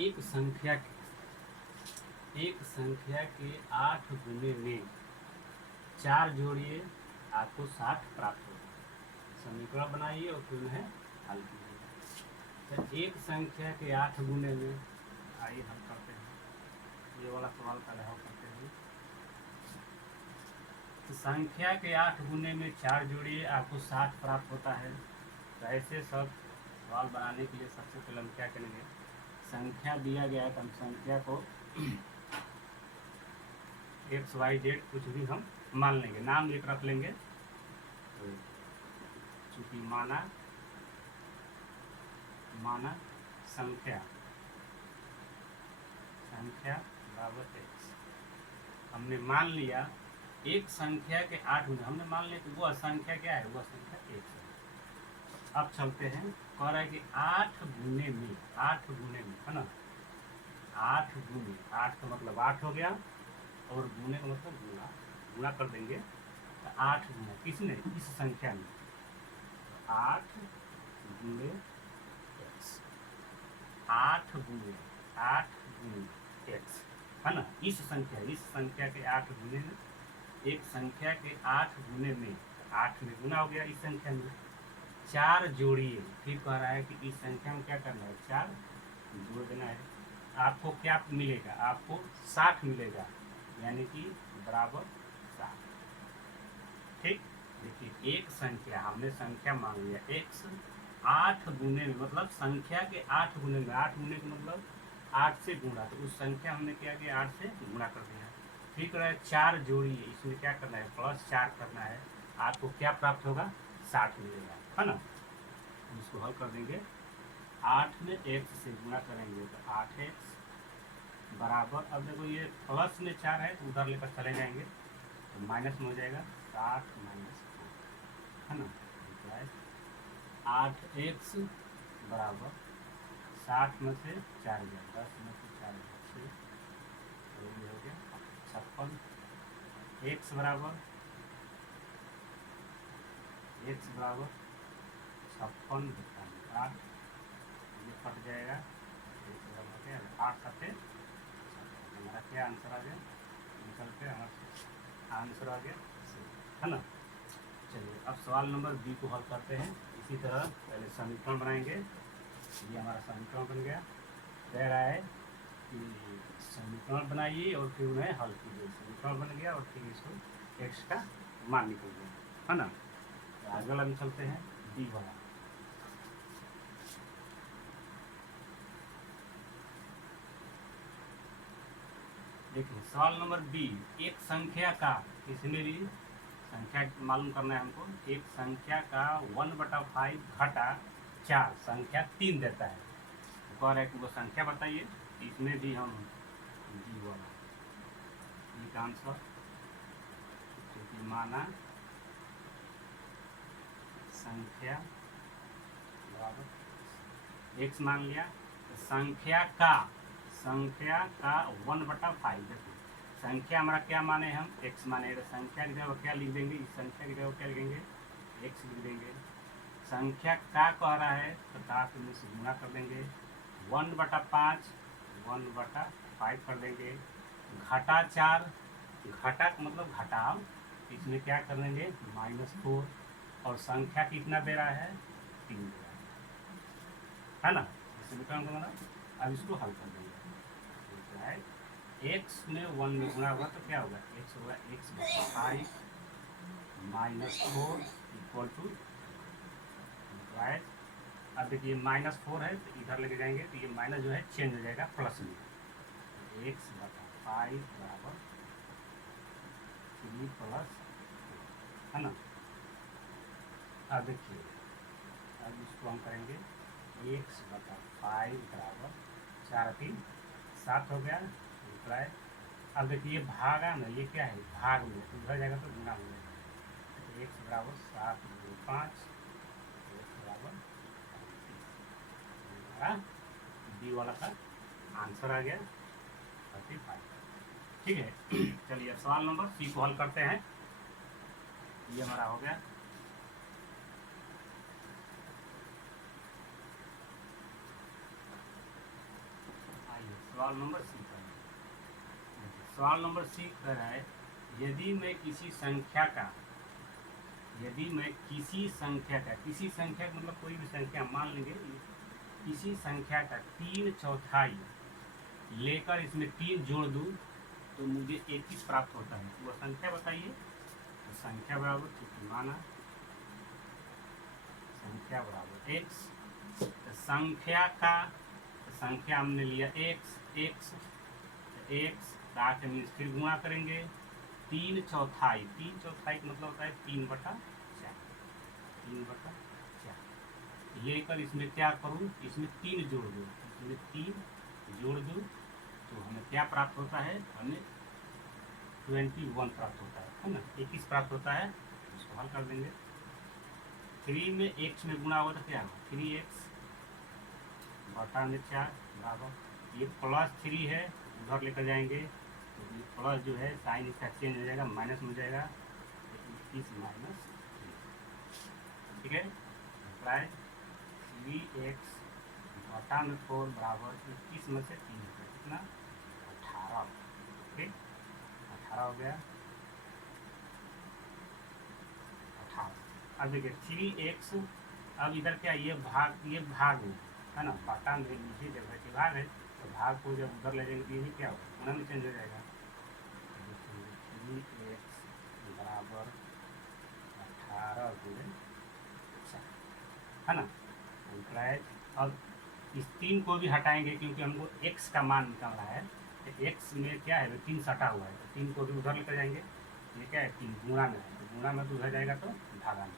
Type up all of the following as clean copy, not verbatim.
एक संख्या के 8 गुने में 4 जोड़िए, आपको 60 प्राप्त होगा। समीकरण बनाइए और फिर उन्हें हल कीजिए। तो एक संख्या के 8 गुने में, आइए हल करते हैं ये वाला सवाल का हल करते हैं। तो संख्या के 8 गुने में 4 जोड़िए, आपको 60 प्राप्त होता है। तो ऐसे सब सवाल बनाने के लिए सबसे पहले हम क्या करेंगे, संख्या दिया गया है तो हम संख्या को एक्स वाई जेड कुछ भी हम मान लेंगे, नाम एक रख लेंगे। तो चूँकि माना संख्या बराबर एक्स, हमने मान लिया एक संख्या के 8 गुने, हमने मान लिया कि वह संख्या क्या है, वह संख्या एक्स है। अब चलते हैं, कह रहा है कि 8 गुने में है ना, 8 गुने, 8 का मतलब 8 हो गया और गुने का मतलब गुणा कर देंगे। तो 8 गुना किसने, इस संख्या में, 8 गुने एक्स, 8 गुने एक्स है ना। इस संख्या के 8 गुने में, एक संख्या के 8 गुने में 8 में गुना हो गया, इस संख्या में 4 जोड़िए। फिर कह रहा है कि इस संख्या में क्या करना है, 4 जोड़ देना है। आपको क्या मिलेगा, आपको 60 मिलेगा, यानी कि बराबर 60। ठीक, देखिए एक संख्या, हमने संख्या मान लिया एक्स, 8 गुने में मतलब संख्या के 8 गुने में, 8 गुने का मतलब 8 से गुणा, तो उस संख्या हमने क्या किया, 8 से गुणा कर दिया। ठीक है, 4 जोड़िए, इसमें क्या करना है, +4 करना है, आपको क्या प्राप्त होगा, 60 मिलेगा, है ना। इसको हल कर देंगे, 8 में एक्स से गुणा करेंगे तो 8x बराबर, अब देखो ये प्लस में 4 है तो उधर लेकर चले जाएंगे तो माइनस में हो जाएगा, 60 माइनस 4 है ना। 8x बराबर 60 में से 4 गया, 10 में से 4 गया 6, तो ये हो गया 56। x बराबर 56 8, ये कट जाएगा, 8 7 हमारा क्या आंसर आ गया, निकल के हमारा आंसर आ गया, है ना। चलिए अब सवाल नंबर बी को हल करते हैं। इसी तरह पहले समीकरण बनाएंगे, ये हमारा समीकरण बन गया। कह रहा है कि समीकरण बनाइए और फिर उन्हें हल कीजिए। समीकरण बन गया और फिर इसको एक्स का मान निकल गया, है ना। तो आगे वाला में चलते हैं, डी वाला। देखिए सवाल नंबर बी, एक संख्या का, इसमें भी संख्या मालूम करना है हमको। एक संख्या का 1/5 घटा 4 संख्या 3 देता है। तो कह रहा है कि वो संख्या बताइए। इसमें भी हम डी वाला एक आंसर, क्योंकि माना संख्या बराबर एक्स मान लिया, तो संख्या का 1/5, देखिए संख्या हमारा क्या माने, हम एक्स माने, तो संख्या की जगह क्या लिख देंगे, इस संख्या की जगह क्या लिखेंगे, एक्स लिख देंगे। संख्या का कह रहा है तो का में से गुणा कर देंगे, 1/5 1/5 कर देंगे, घटा 4, घटा का मतलब घटाओ, इसमें क्या कर देंगे, -4, और संख्या कितना दे रहा है, 3 दे रहा है ना। समीकरण को मतलब अब इसको हल कर देंगे। एक्स में 1 में गुणा होगा तो क्या होगा, एक्स होगा x/5 -4 = राइट। अब देखिए -4 है तो इधर लेके जाएंगे तो ये माइनस जो है चेंज हो जाएगा प्लस में, x/5 बराबर 3 + है ना। अब देखिए, अब इसको हम करेंगे x/5 बराबर 4 3 7 हो गया, राइट। अब देखिए ये भागा ना, ये क्या है, भाग में, तो उधर जाएगा तो गुना हो जाएगा, तो x बराबर 7 × 5, x बराबर डी वाला का आंसर आ गया 35। ठीक है। चलिए अब सवाल नंबर सी को हल करते हैं। ये हमारा हो गया। सवाल नंबर सी का सवाल नंबर सी कह रहा है यदि मैं किसी संख्या का किसी संख्या का मतलब कोई भी संख्या मान लेंगे किसी संख्या का 3/4 लेकर इसमें 3 जोड़ दूँ तो मुझे 21 प्राप्त होता है। वह संख्या बताइए। तो संख्या बराबर चूंकि माना संख्या बराबर x, तो संख्या हमने लिया x का मीन्स फिर गुणा करेंगे 3/4 मतलब होता है 3/4 लेकर इसमें क्या करूँ, इसमें 3 जोड़ दूँ तो हमें क्या प्राप्त होता है, हमें 21 प्राप्त होता है ना, 21 प्राप्त होता है। उसको हल कर देंगे। 3 में x में गुणा होगा तो क्या होगा 3x बटा में 4 बराबर ये +3 है उधर लेकर जाएंगे तो ये प्लस जो है साइन इसका चेंज हो जाएगा माइनस में जाएगा 21 - 3 ठीक है। अप्लाई 3x बटा में 4 बराबर 21 में से 3 हो गया कितना 18 ठीक 18 हो गया 18। अब देखिए 3x अब इधर क्या ये भाग में है ना बटा में नीचे जगह के भाग है तो भाग को जब उधर ले जाएंगे ये क्या होगा गुणा में चेंज हो जाएगा 3x बराबर 18 गुणे 4 है ना। अब इस 3 को भी हटाएंगे क्योंकि हमको x का मान निकालना है तो x में क्या है 3 सटा हुआ है तो 3 को भी उधर लेकर जाएंगे ये क्या है 3 गुणा में है तो गुणा में तो उधर जाएगा तो भागा में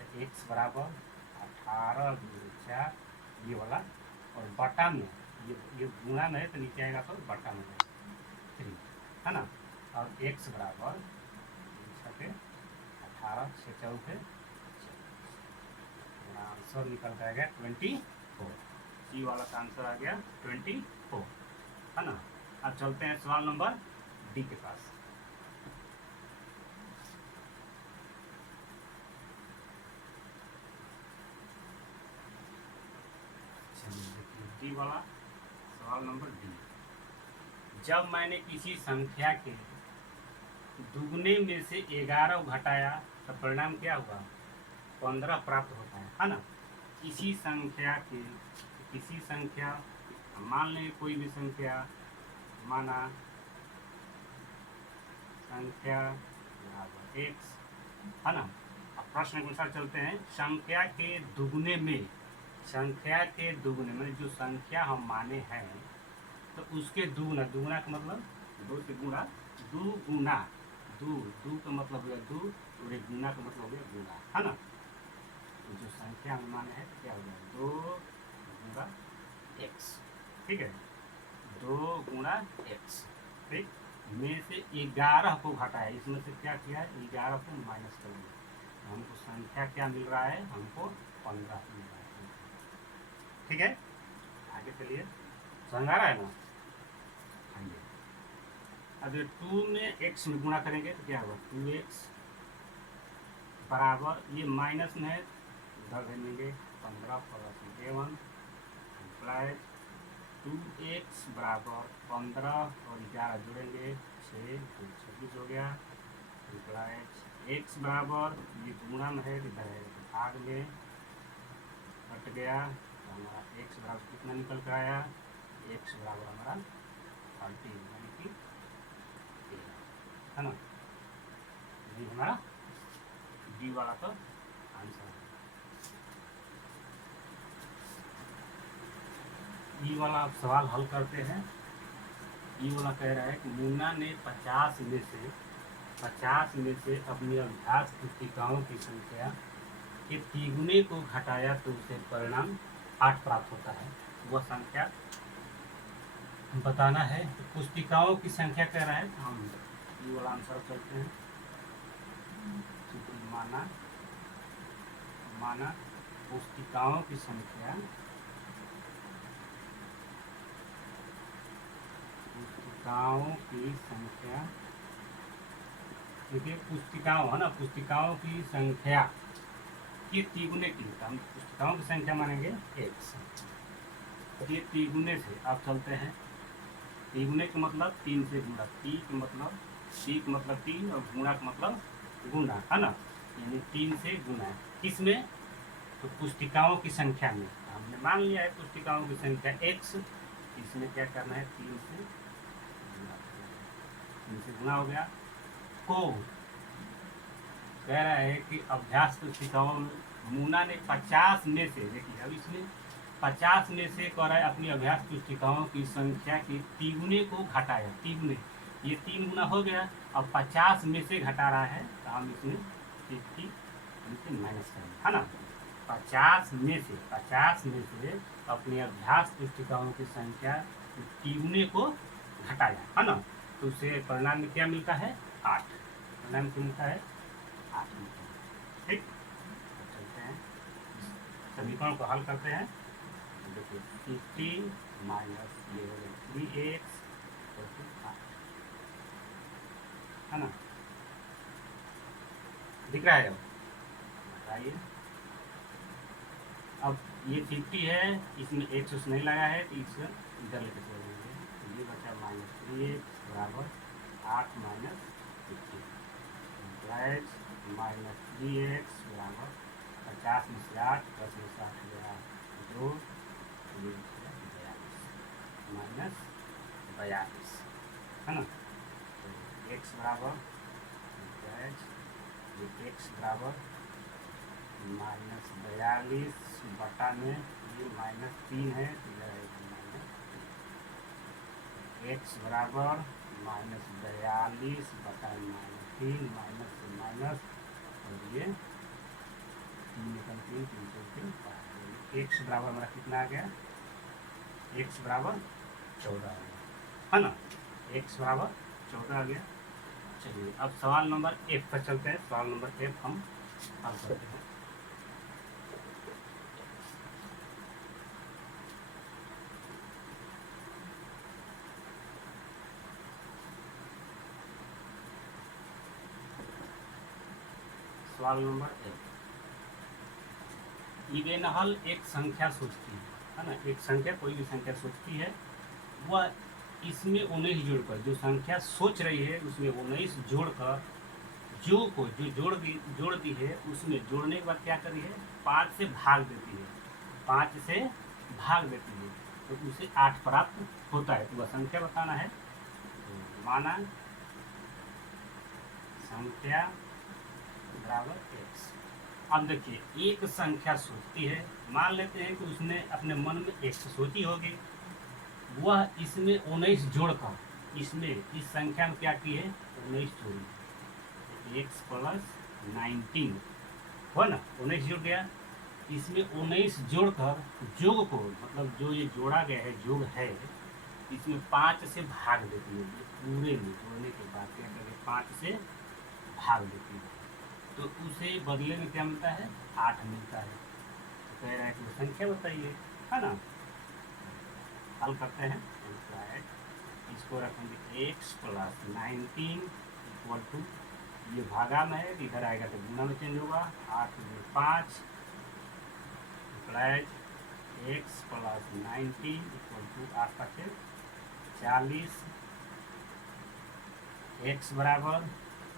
तो x बराबर 18 गुणे 4 ये वाला और बटा में ये गुणा में है तो नीचे आएगा तो बटा में 3 है ना। और x बराबर 18 6 चौके आंसर निकल जाएगा 24। सी वाला का आंसर आ गया 24 है ना। अब चलते हैं सवाल नंबर डी के पास। डी वाला सवाल नंबर डी, जब मैंने किसी संख्या के दुगने में से 11 घटाया तो परिणाम क्या हुआ 15 प्राप्त होता है ना। किसी संख्या मान लें कोई भी संख्या माना संख्या बराबर x है ना। अब प्रश्न के अनुसार चलते हैं संख्या के दुगने में जो संख्या हम माने हैं तो उसके दुगुना का मतलब 2 से गुणा दू का मतलब हो गया 2 और एक गुना का मतलब हो गया गुणा है ना। तो जो संख्या हम माने हैं क्या हो गया 2 गुणा x ठीक है 2 गुणा x ठीक में से 11 को घटाया इसमें से क्या किया 11 को माइनस कर दिया हमको संख्या क्या मिल रहा है हमको 15 मिल रहा है ठीक है। आगे चलिए समझ आ रहा है ना। अब 2 में x में गुणा करेंगे तो क्या होगा 2x बराबर ये माइनस में है उधर भेजेंगे 15 + 11 इम्प्लाइज 2x बराबर 15 और 11 जोड़ेंगे 6 तो 26 हो गया इम्प्लाइज x बराबर ये गुणा में है इधर है भाग में कट गया तो हमारा x बराबर कितना निकल कर आया x बराबर हमारा 30 यानी कि है ना। ये हमारा डी वाला का आंसर है। ई वाला आप सवाल हल करते हैं। ई वाला कह रहा है कि मुन्ना ने 50 में से अपनी अभ्यास पुस्तिकाओं की संख्या के तिगुने को घटाया तो उसे परिणाम 8 प्राप्त होता है। वह संख्या बताना है। तो पुस्तिकाओं की संख्या कह रहा है हम ये वाला आंसर चलते हैं। माना पुस्तिकाओं की संख्या देखिए पुस्तिकाओं है ना पुस्तिकाओं की संख्या के तिगुने की हम पुस्तिकाओं की संख्या मानेंगे 1 ये तिगुने से अब चलते हैं तिगुने का मतलब 3 से गुणा, ती का मतलब 3 और गुणा का मतलब गुना, है ना, यानी 3 से गुना है। किसमें? तो पुस्तिकाओं की संख्या में। हमने मान लिया है पुस्तिकाओं की संख्या x, इसमें क्या करना है 3 से गुना हो गया। को कह रहा है कि अभ्यास पुस्तिकाओं में मुन्ना ने 50 में से, देखिए अब इसमें 50 में से कह रहा है अपनी अभ्यास पुस्तिकाओं की संख्या के तिगुने को घटाया। तिगुने, ये 3 गुना हो गया, अब 50 में से घटा रहा है तो हम इसमें 50 माइनस करेंगे, है ना। 50 में से अपनी अभ्यास पुस्तिकाओं की संख्या के तिगुने को घटाया, है ना, तो उसे परिणाम में क्या मिलता है? 8। परिणाम क्या मिलता है? 8 मिलता है। ठीक, तो चलते हैं समीकरण को हल करते हैं। देखिए 50 माइनस ये हो गया 3x, है ना, दिख रहा है? अब बताइए, अब ये 50 है, इसमें x उस नहीं लगा है तो इसे इधर लेकर चल जाएंगे, तो ये बचा माइनस 3x बराबर 8 माइनस 50 माइनस 3x बराबर 50 में से 8 10 में से 8 गया 2, ये 42 माइनस 42, है ना। तो x बराबर x बराबर माइनस 42 बटा में ये माइनस 3 है तो माइनस x बराबर माइनस 42 बटा माइनस 3 माइनस से माइनस, और ये 3 निकल 3 3 से 3 x बराबर हमारा कितना आ गया? x बराबर 14 आ गया, है ना, x बराबर 14 आ गया। चलिए अब सवाल नंबर F पर चलते हैं। सवाल नंबर F हम हल करते हैं। सवाल नंबर F, इवेनहल एक संख्या सोचती है ना, एक संख्या, कोई भी संख्या सोचती है, वह इसमें 19 जोड़कर, जो संख्या सोच रही है उसमें 19 जोड़कर जो को जो जोड़ दी है उसमें जोड़ने के बाद क्या करी है? 5 से भाग देती है, 5 से भाग देती है तो उसे 8 प्राप्त होता है। तो वह संख्या बताना है। तो माना संख्या बराबर x। अब देखिए एक संख्या सोचती है, मान लेते हैं कि उसने अपने मन में x सोची होगी, वह इसमें 19 जोड़कर, इसमें इस संख्या में क्या की है? 19 जोड़ी, x प्लस 19 हो ना, 19 जुड़ गया। इसमें 19 जोड़कर जोग को, मतलब जो ये जोड़ा गया है जोग है, इसमें 5 से भाग देती है। ये पूरे में जोड़ने के बाद क्या करें? 5 से भाग देती है तो उसे बदले में क्या मिलता है? 8 मिलता है। तो कह रहा है कि संख्या बताइए, है ना। हल करते हैं। इसको रखेंगे x प्लस 19 इक्वल टू, ये भागा में है, इधर आएगा तो गुना में चेंज होगा, 8 में 5 plus x plus 19 equal to 8 का 40, x बराबर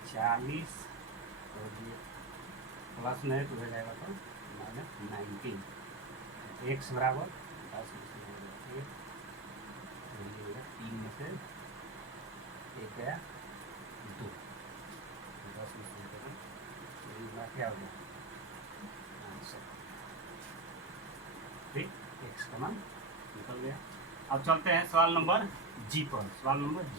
40 और ये प्लस में है तो हो जाएगा तो माइनस 19, x बराबर 10 में से 3 में से 1 गया 2, 10 में से क्या हो गया? ठीक, x का मान निकल गया। अब चलते हैं सवाल नंबर G पर। सवाल नंबर G,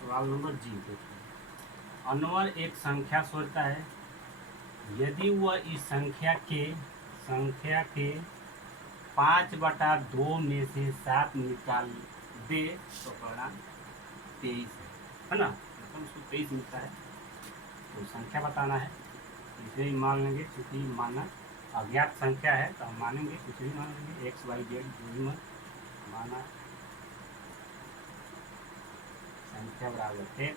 सवाल नंबर G देखिए, अनवर एक संख्या सोचता है, यदि वह इस संख्या के 5/2 में से 7 निकाल दे तो परिणाम 23 है ना, मतलब उसको 23 मिलता है। तो संख्या बताना है, इसे ही मान लेंगे, क्योंकि माना अज्ञात संख्या है तो हम मानेंगे, कुछ भी मान लेंगे, x y z जो भी माना संख्या बराबर x,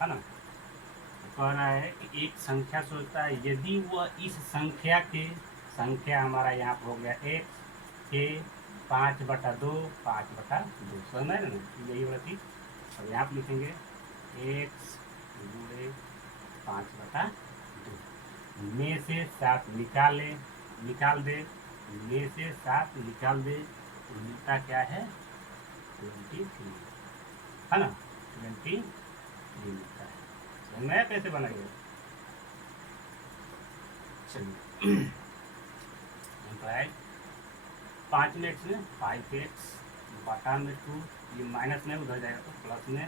है ना। तो कह रहा है कि एक संख्या सोचता है यदि वह इस संख्या हमारा यहाँ पर हो गया x के 5/2 5/2 समझ में ना, यही वाला चीज़। अब यहाँ पर लिखेंगे x गुणे 5/2 में से 7 निकाल दे, में से 7 निकाल दे तो मिलता क्या है 23, है ना, 23 मिलता है। समझ में आया कैसे बनाइए। चलिए 5 में x में 5x बटा में 2, ये माइनस में उधर जाएगा तो प्लस में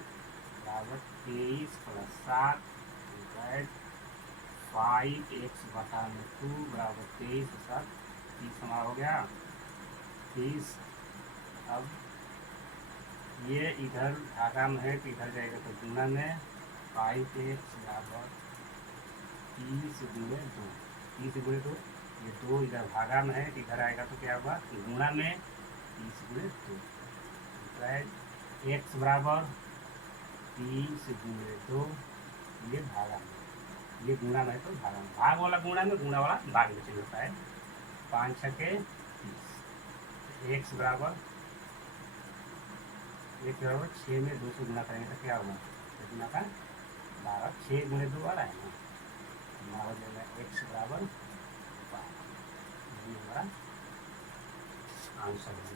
बराबर 23 + 7 5x बटा में 2 बराबर 23 और 7 30 हमारा हो गया 30। अब ये इधर भागा में है तो इधर जाएगा तो गुना में 5x बराबर 30 गुणे 2, 30 गुणे 2, ये 2 इधर भागा में है तो इधर आएगा तो क्या होगा गुणा में 30 गुणे 2, x बराबर 30 गुणे 2, ये भागा में, ये गुणा में तो भागा में, भाग वाला गुणा में, गुणा वाला भाग में चेंज होता है। 5 × 6 = 30, x बराबर 6 में 2 से गुना करेंगे तो क्या होगा गुना का 12, 6 गुणे 2 आ रहा है ना, हमारा हो जाएगा x बराबर 12, यही हमारा आंसर है।